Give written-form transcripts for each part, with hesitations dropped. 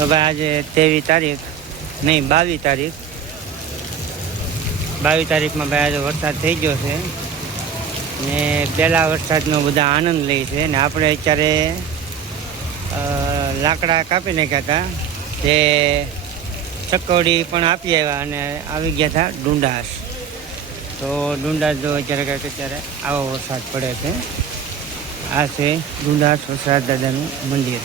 તો ભાઈ આજે 23 તારીખ નહીં 22 તારીખ 22 તારીખમાં ભાઈ આજે વરસાદ થઈ ગયો છે ને પહેલા વરસાદનો બધા આનંદ લે છે ને આપણે અત્યારે લાકડા કાપી નાખ્યા હતા તે ચકવડી પણ આપી આવ્યા અને આવી ગયા હતા ડુંડાસ. તો ડુંડાસ જો અત્યારે આવો વરસાદ પડે છે. આ છે ડુંડાસ વરસાદ દાદાનું મંદિર.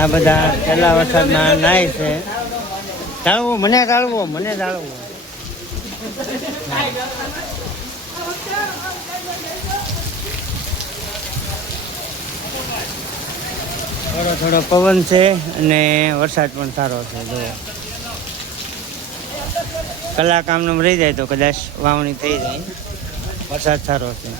આ બધા પહેલા વરસાદમાં નાય છે. ટાળવું મને ટાળવો મને ટાળવો. થોડો થોડો પવન છે અને વરસાદ પણ સારો છે. જો કલાક આમનામ રહી જાય તો કદાચ વાવણી થઈ જાય. વરસાદ સારો છે.